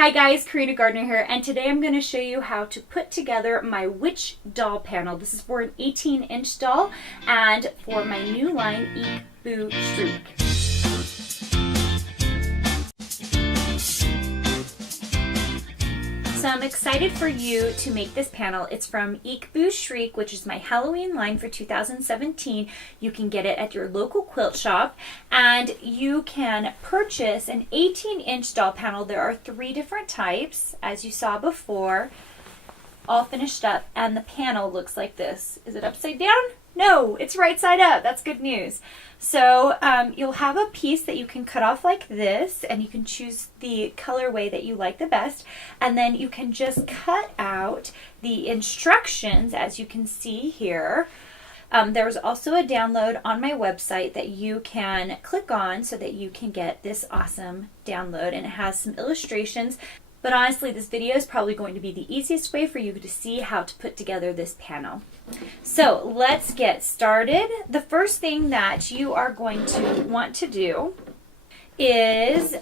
Hi guys, Carina Gardner here, and today I'm going to show you how to put together my witch doll panel. This is for an 18-inch doll and for my new line, Eek Boo Shriek. So I'm excited for you to make this panel. It's from Eek Boo Shriek, which is my Halloween line for 2017. You can get it at your local quilt shop, and you can purchase an 18-inch doll panel. There are 3 different types, as you saw before, all finished up, and the panel looks like this. Is it upside down? No, it's right side up. That's good news. So you'll have a piece that you can cut off like this, and you can choose the colorway that you like the best, and then you can just cut out the instructions, as you can see here. There's also a download on my website that you can click on so that you can get this awesome download, and it has some illustrations. But honestly, this video is probably going to be the easiest way for you to see how to put together this panel. So let's get started. The first thing that you are going to want to do is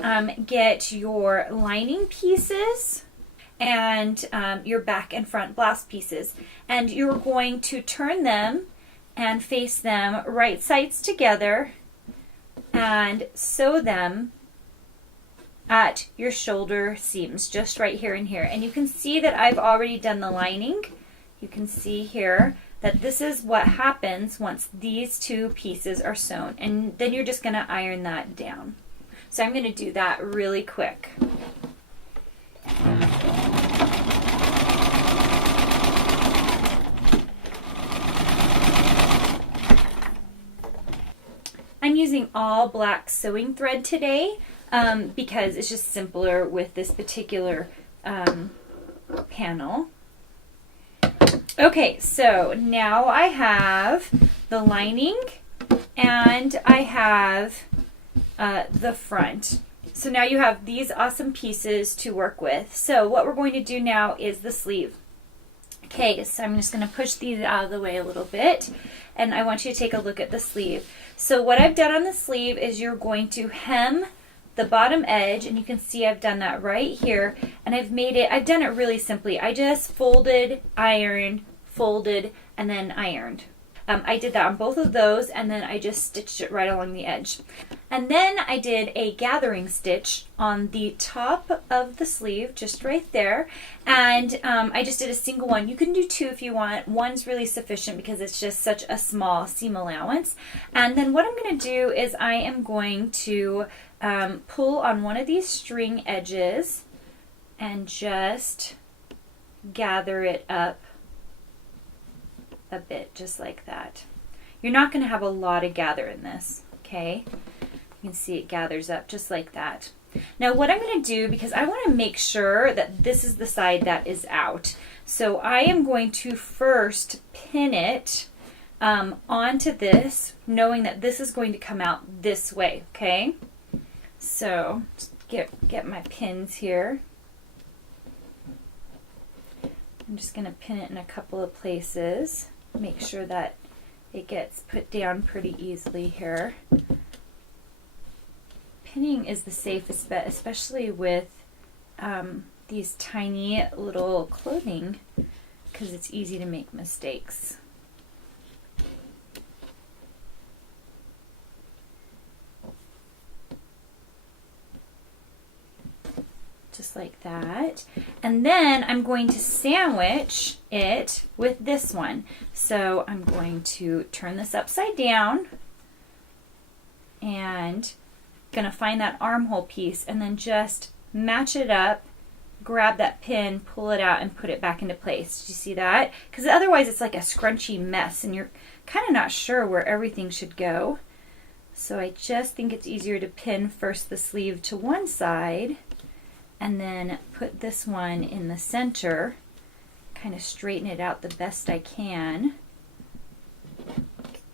get your lining pieces and your back and front blouse pieces. And you're going to turn them and face them right sides together and sew them at your shoulder seams, just right here and here. And you can see that I've already done the lining. You can see here that this is what happens once these 2 pieces are sewn, and then you're just going to iron that down. So I'm going to do that really quick. I'm using all black sewing thread today because it's just simpler with this particular panel. Okay, so now I have the lining and I have the front. So now you have these awesome pieces to work with. So what we're going to do now is the sleeve. Okay, so I'm just going to push these out of the way a little bit, and I want you to take a look at the sleeve. So what I've done on the sleeve is you're going to hem the bottom edge, and you can see I've done that right here, and I've done it really simply. I just folded, ironed, folded, and then ironed. I did that on both of those, and then I just stitched it right along the edge. And then I did a gathering stitch on the top of the sleeve, just right there, and I just did a single one. You can do 2 if you want. One's really sufficient because it's just such a small seam allowance. And then what I'm going to do is I am going to pull on one of these string edges and just gather it up a bit, just like that. You're not going to have a lot of gather in this, okay? You can see it gathers up just like that. Now what I'm going to do, because I want to make sure that this is the side that is out, so I am going to first pin it onto this, knowing that this is going to come out this way, okay? So just get my pins here. I'm just going to pin it in a couple of places. Make sure that it gets put down pretty easily here. Pinning is the safest bet, especially with these tiny little clothing, because it's easy to make mistakes. Just like that. And then I'm going to sandwich it with this one. So I'm going to turn this upside down and going to find that armhole piece and then just match it up, grab that pin, pull it out, and put it back into place. Do you see that? Because otherwise it's like a scrunchy mess and you're kind of not sure where everything should go. So I just think it's easier to pin first the sleeve to one side and then put this one in the center, kind of straighten it out the best I can,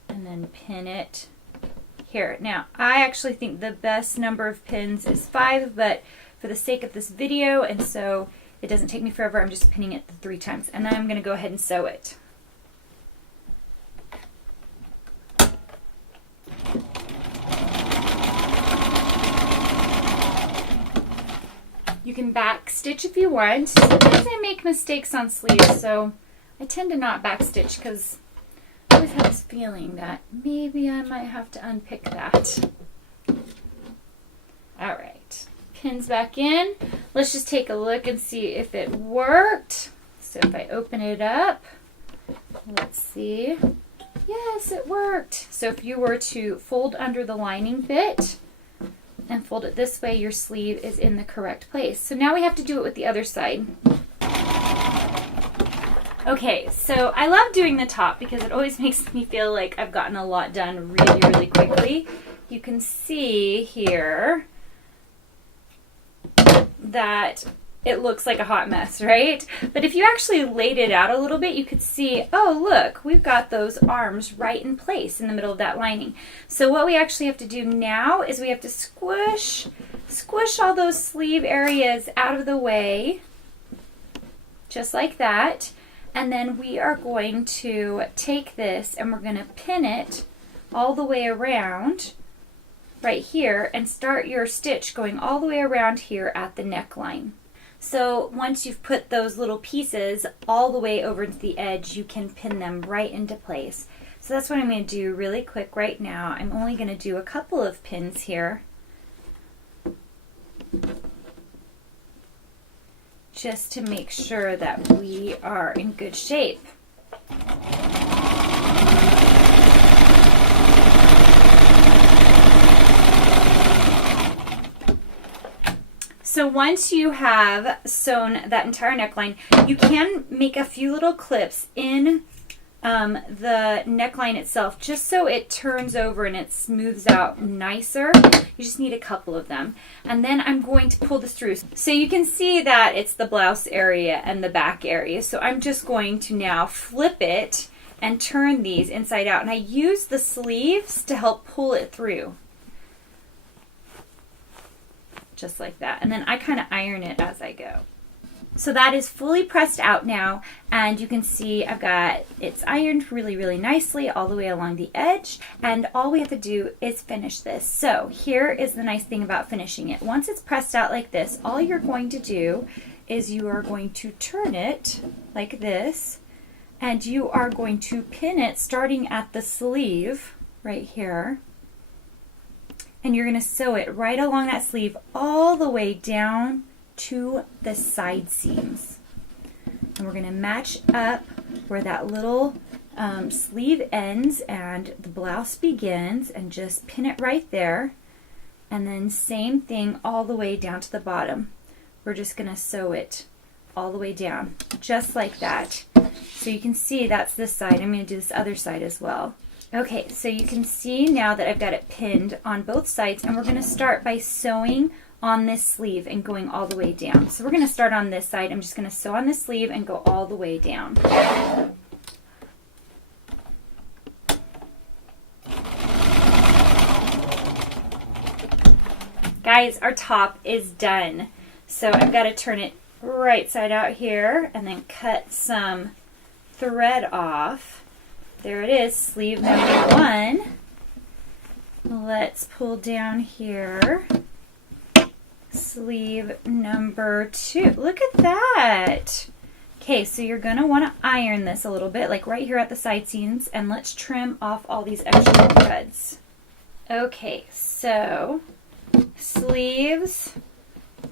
and then pin it here. Now, I actually think the best number of pins is 5, but for the sake of this video, and so it doesn't take me forever, I'm just pinning it 3 times. And then I'm going to go ahead and sew it. You You can back stitch if you want. Sometimes I make mistakes on sleeves, so I tend to not back stitch because I always have this feeling that maybe I might have to unpick that. All right, pins back in. Let's just take a look and see if it worked. So if I open it up, let's see. Yes, it worked. So if you were to fold under the lining bit and fold it this way, your sleeve is in the correct place. So now we have to do it with the other side. Okay, so I love doing the top because it always makes me feel like I've gotten a lot done really, really quickly. You can see here that it looks like a hot mess, right? But if you actually laid it out a little bit, you could see, oh, look, we've got those arms right in place in the middle of that lining. So what we actually have to do now is we have to squish all those sleeve areas out of the way, just like that. And then we are going to take this and we're going to pin it all the way around right here and start your stitch going all the way around here at the neckline. So once you've put those little pieces all the way over to the edge, you can pin them right into place. So that's what I'm going to do really quick right now. I'm only going to do a couple of pins here, just to make sure that we are in good shape. So once you have sewn that entire neckline, you can make a few little clips in the neckline itself, just so it turns over and it smooths out nicer. You just need a couple of them. And then I'm going to pull this through. So you can see that it's the blouse area and the back area. So I'm just going to now flip it and turn these inside out. And I use the sleeves to help pull it through. Just like that. And then I kind of iron it as I go. So that is fully pressed out now, and you can see it's ironed really, really nicely all the way along the edge, and all we have to do is finish this. So here is the nice thing about finishing it. Once it's pressed out like this, all you're going to do is you are going to turn it like this, and you are going to pin it starting at the sleeve right here. And you're going to sew it right along that sleeve all the way down to the side seams. And we're going to match up where that little sleeve ends and the blouse begins, and just pin it right there. And then same thing all the way down to the bottom. We're just going to sew it all the way down, just like that. So you can see that's this side. I'm going to do this other side as well. Okay, so you can see now that I've got it pinned on both sides, and we're going to start by sewing on this sleeve and going all the way down. So we're going to start on this side. I'm just going to sew on this sleeve and go all the way down. Guys, our top is done. So I've got to turn it right side out here and then cut some thread off. There it is, sleeve number 1. Let's pull down here. Sleeve number 2. Look at that. Okay, so you're going to want to iron this a little bit, like right here at the side seams, and let's trim off all these extra threads. Okay, so sleeves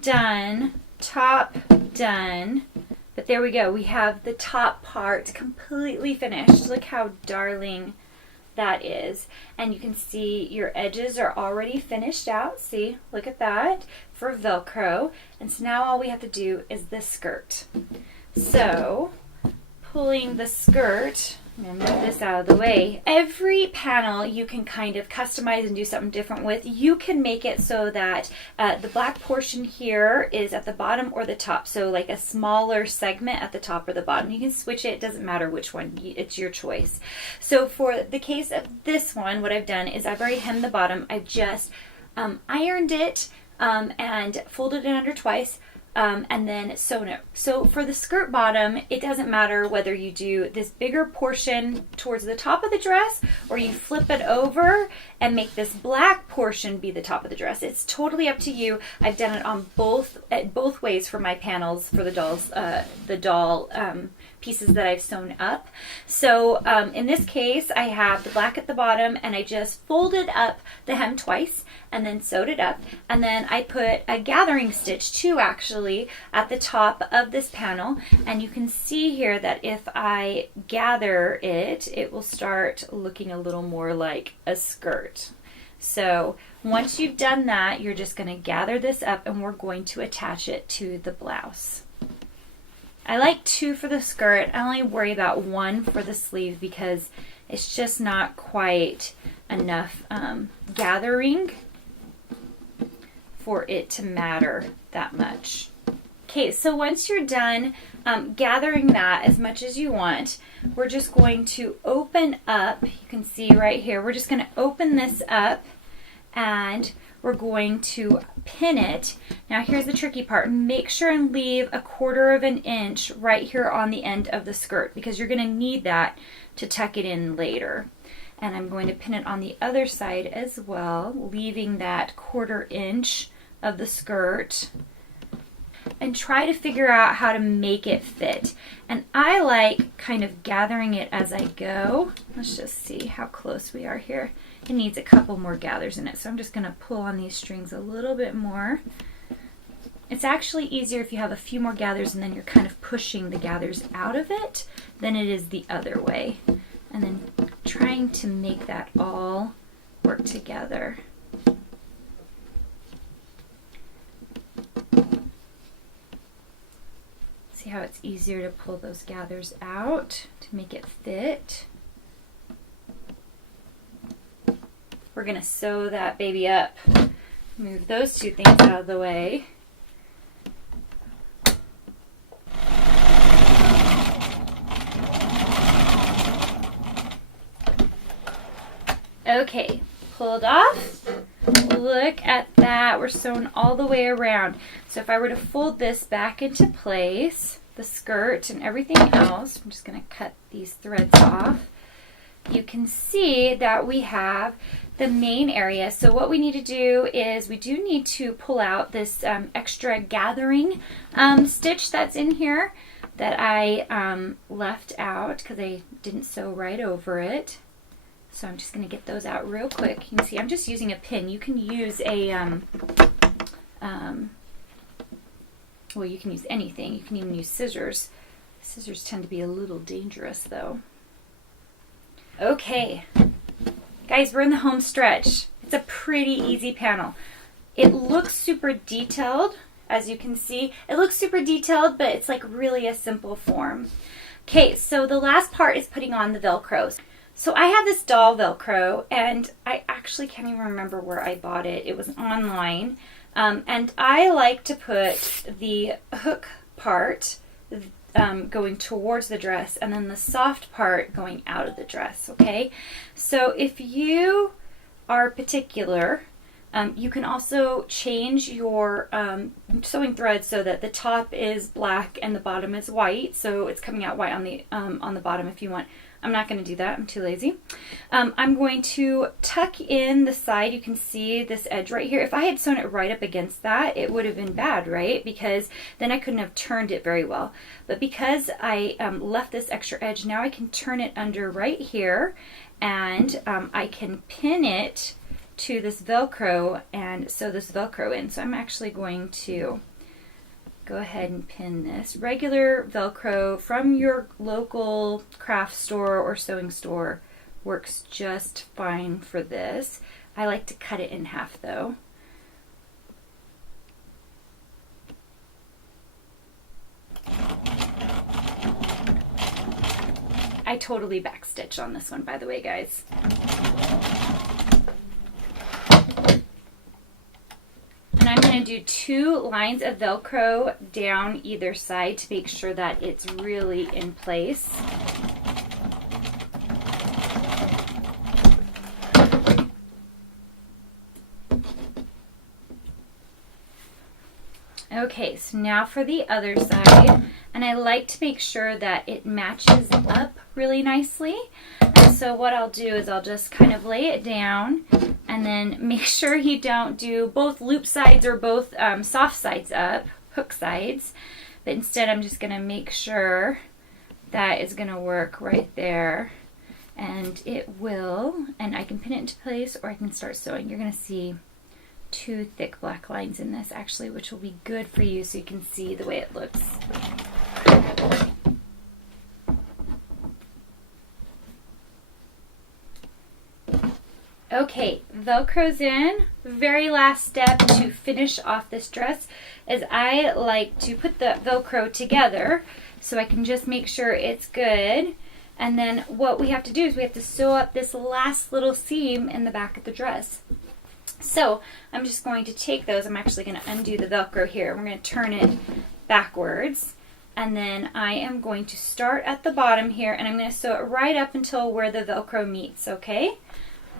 done, top done. But there we go. We have the top part completely finished. Look how darling that is. And you can see your edges are already finished out. See, look at that, for Velcro. And so now all we have to do is this skirt. So pulling the skirt, I'm going to move this out of the way. Every panel you can kind of customize and do something different with. You can make it so that the black portion here is at the bottom or the top. So like a smaller segment at the top or the bottom. You can switch it. It doesn't matter which one. It's your choice. So for the case of this one, what I've done is I've already hemmed the bottom. I've just ironed it and folded it under twice. and then sewn it. So for the skirt bottom, it doesn't matter whether you do this bigger portion towards the top of the dress or you flip it over and make this black portion be the top of the dress. It's totally up to you. I've done it on both ways for my panels for the doll pieces that I've sewn up. So in this case, I have the black at the bottom, and I just folded up the hem twice and then sewed it up. And then I put a gathering stitch too, actually, at the top of this panel. And you can see here that if I gather it, it will start looking a little more like a skirt. So once you've done that, you're just going to gather this up and we're going to attach it to the blouse. I like 2 for the skirt. I only worry about 1 for the sleeve because it's just not quite enough gathering for it to matter that much. Okay, so once you're done gathering that as much as you want, we're just going to open up. You can see right here, we're just going to open this up and we're going to pin it. Now here's the tricky part. Make sure and leave 1/4 of an inch right here on the end of the skirt because you're going to need that to tuck it in later. And I'm going to pin it on the other side as well, leaving that 1/4 inch of the skirt. And try to figure out how to make it fit. And I like kind of gathering it as I go. Let's just see how close we are here. It needs a couple more gathers in it, so I'm just going to pull on these strings a little bit more. It's actually easier if you have a few more gathers and then you're kind of pushing the gathers out of it than it is the other way. And then trying to make that all work together. See how it's easier to pull those gathers out to make it fit. We're going to sew that baby up. Move those 2 things out of the way. Okay, pulled off. Look at that. We're sewn all the way around. So if I were to fold this back into place, the skirt and everything else, I'm just going to cut these threads off. You can see that we have the main area. So what we need to do is we do need to pull out this extra gathering stitch that's in here that I left out because I didn't sew right over it. So I'm just going to get those out real quick. You can see I'm just using a pin. You can use a, well, you can use anything. You can even use scissors. Scissors tend to be a little dangerous though. Okay, guys, we're in the home stretch. It's a pretty easy panel. It looks super detailed, as you can see. It looks super detailed, but it's like really a simple form. Okay, so the last part is putting on the Velcro. So I have this doll Velcro, and I actually can't even remember where I bought it. It was online, and I like to put the hook part going towards the dress and then the soft part going out of the dress, okay? So if you are particular, you can also change your sewing thread so that the top is black and the bottom is white, so it's coming out white on the bottom if you want. I'm not going to do that. I'm too lazy. I'm going to tuck in the side. You can see this edge right here. If I had sewn it right up against that, it would have been bad, right? Because then I couldn't have turned it very well. But because I left this extra edge, now I can turn it under right here, and I can pin it to this Velcro and sew this Velcro in. So I'm actually going to go ahead and pin this. Regular Velcro from your local craft store or sewing store works just fine for this. I like to cut it in half though. I totally backstitch on this one, by the way, guys. And I'm going to do 2 lines of Velcro down either side to make sure that it's really in place. Okay, so now for the other side, and I like to make sure that it matches up really nicely. And so what I'll do is I'll just kind of lay it down, and then make sure you don't do both loop sides or both soft sides up, hook sides, but instead I'm just going to make sure that is going to work right there, and it will, and I can pin it into place or I can start sewing. You're going to see 2 thick black lines in this actually, which will be good for you so you can see the way it looks. Okay, Velcro's in. Very last step to finish off this dress is I like to put the Velcro together so I can just make sure it's good. And then what we have to do is we have to sew up this last little seam in the back of the dress. So I'm just going to take those. I'm actually going to undo the Velcro here. We're going to turn it backwards. And then I am going to start at the bottom here, and I'm going to sew it right up until where the Velcro meets, okay?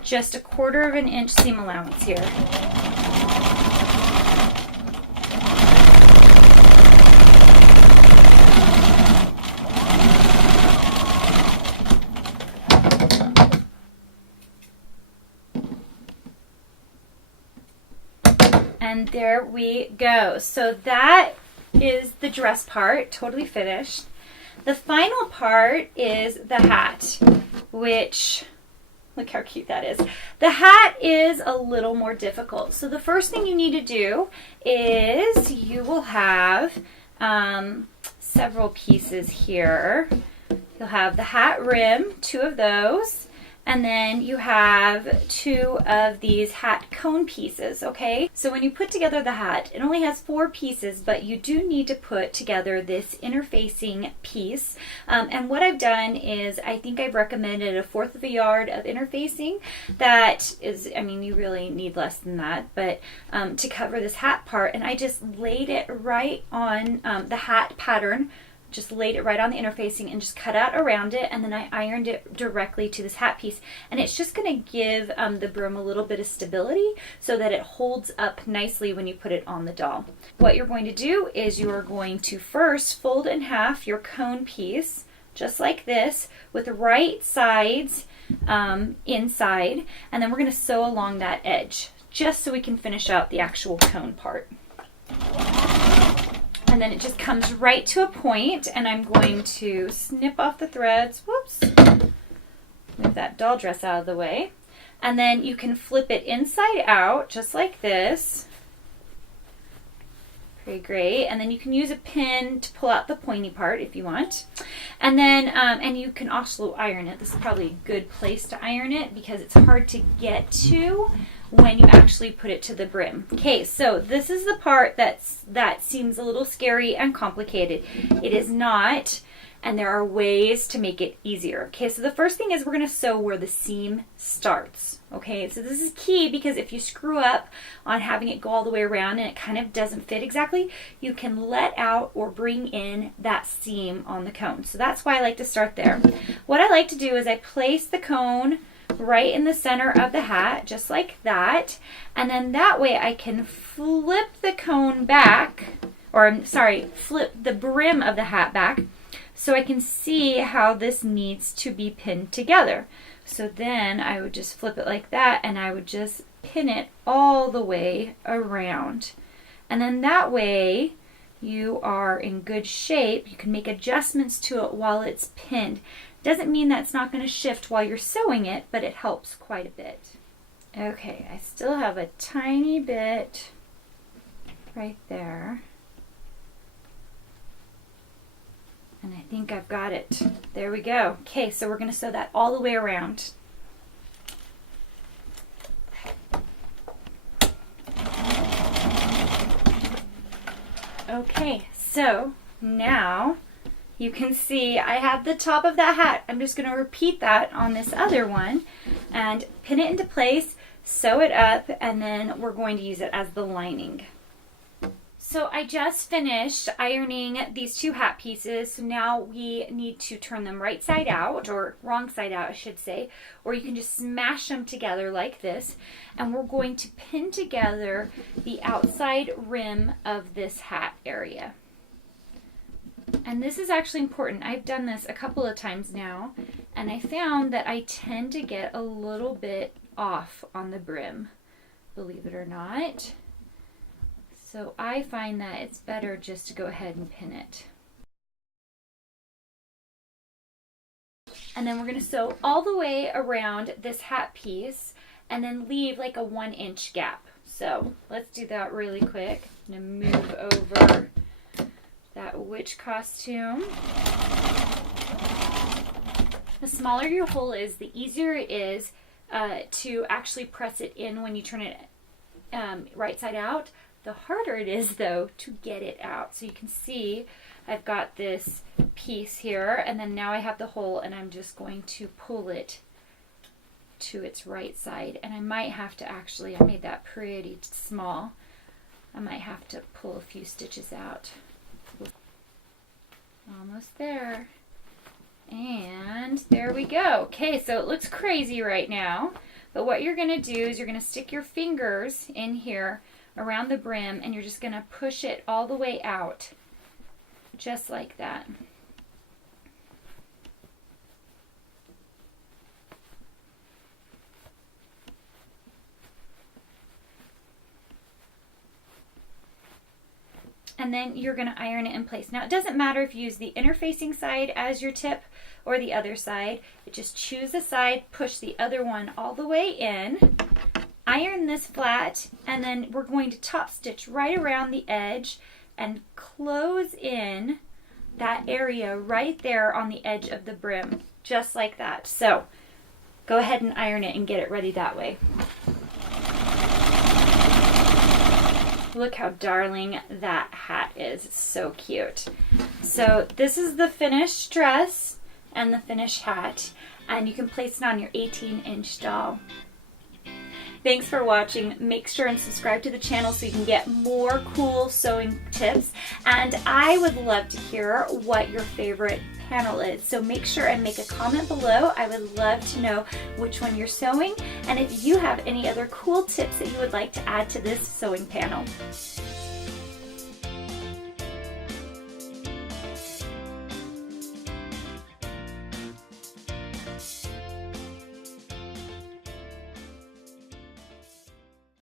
Just 1/4 of an inch seam allowance here. And there we go. So that is the dress part, totally finished. The final part is the hat, which, look how cute that is. The hat is a little more difficult. So the first thing you need to do is you will have several pieces here. You'll have the hat rim, 2 of those, and then you have 2 of these hat cone pieces, okay? So when you put together the hat, it only has 4 pieces, but you do need to put together this interfacing piece. And what I've done is I think I've recommended 1/4 of a yard of interfacing. That is, I mean, you really need less than that, but to cover this hat part, and I just laid it right on the hat pattern. Just laid it right on the interfacing and just cut out around it, and then I ironed it directly to this hat piece. And it's just going to give the brim a little bit of stability so that it holds up nicely when you put it on the doll. What you're going to do is you are going to first fold in half your cone piece, just like this, with the right sides inside, and then we're going to sew along that edge, just so we can finish out the actual cone part. And then it just comes right to a point, and I'm going to snip off the threads. Whoops. Move that doll dress out of the way. And then you can flip it inside out, just like this. Very great. And then you can use a pin to pull out the pointy part if you want. And then, and you can also iron it. This is probably a good place to iron it because it's hard to get to when you actually put it to the brim. Okay, so this is the part that seems a little scary and complicated. It is not, and there are ways to make it easier. Okay, so the first thing is we're going to sew where the seam starts. Okay, so this is key because if you screw up on having it go all the way around and it kind of doesn't fit exactly, you can let out or bring in that seam on the cone. So that's why I like to start there. What I like to do is I place the cone right in the center of the hat, just like that, and then that way I can flip the cone back, or sorry, flip the brim of the hat back, so I can see how this needs to be pinned together. So then I would just flip it like that, and I would just pin it all the way around, and then that way you are in good shape. You can make adjustments to it while it's pinned. Doesn't mean that's not going to shift while you're sewing it, but it helps quite a bit. Okay, I still have a tiny bit right there. And I think I've got it. There we go. Okay, so we're going to sew that all the way around. Okay, so now you can see I have the top of that hat. I'm just going to repeat that on this other one and pin it into place, sew it up, and then we're going to use it as the lining. So I just finished ironing these two hat pieces. So now we need to turn them right side out, or wrong side out, I should say, or you can just smash them together like this. And we're going to pin together the outside rim of this hat area. And this is actually important. I've done this a couple of times now, and I found that I tend to get a little bit off on the brim, believe it or not. So I find that it's better just to go ahead and pin it. And then we're going to sew all the way around this hat piece and then leave like a 1-inch gap. So let's do that really quick. I'm going to move over that witch costume. The smaller your hole is, the easier it is to actually press it in when you turn it right side out. The harder it is, though, to get it out. So you can see I've got this piece here, and then now I have the hole, and I'm just going to pull it to its right side. And I might have to actually, I made that pretty small. I might have to pull a few stitches out. Almost there. And there we go. Okay, so it looks crazy right now, but what you're going to do is you're going to stick your fingers in here around the brim, and you're just going to push it all the way out, just like that. And then you're going to iron it in place. Now, it doesn't matter if you use the inner facing side as your tip or the other side. Just choose a side, push the other one all the way in, iron this flat, and then we're going to top stitch right around the edge and close in that area right there on the edge of the brim, just like that. So go ahead and iron it and get it ready that way. Look how darling that hat is. It's so cute. So this is the finished dress and the finished hat, and you can place it on your 18-inch doll. Thanks for watching. Make sure and subscribe to the channel so you can get more cool sewing tips. And I would love to hear what your favorite panel is. So make sure and make a comment below. I would love to know which one you're sewing, and if you have any other cool tips that you would like to add to this sewing panel.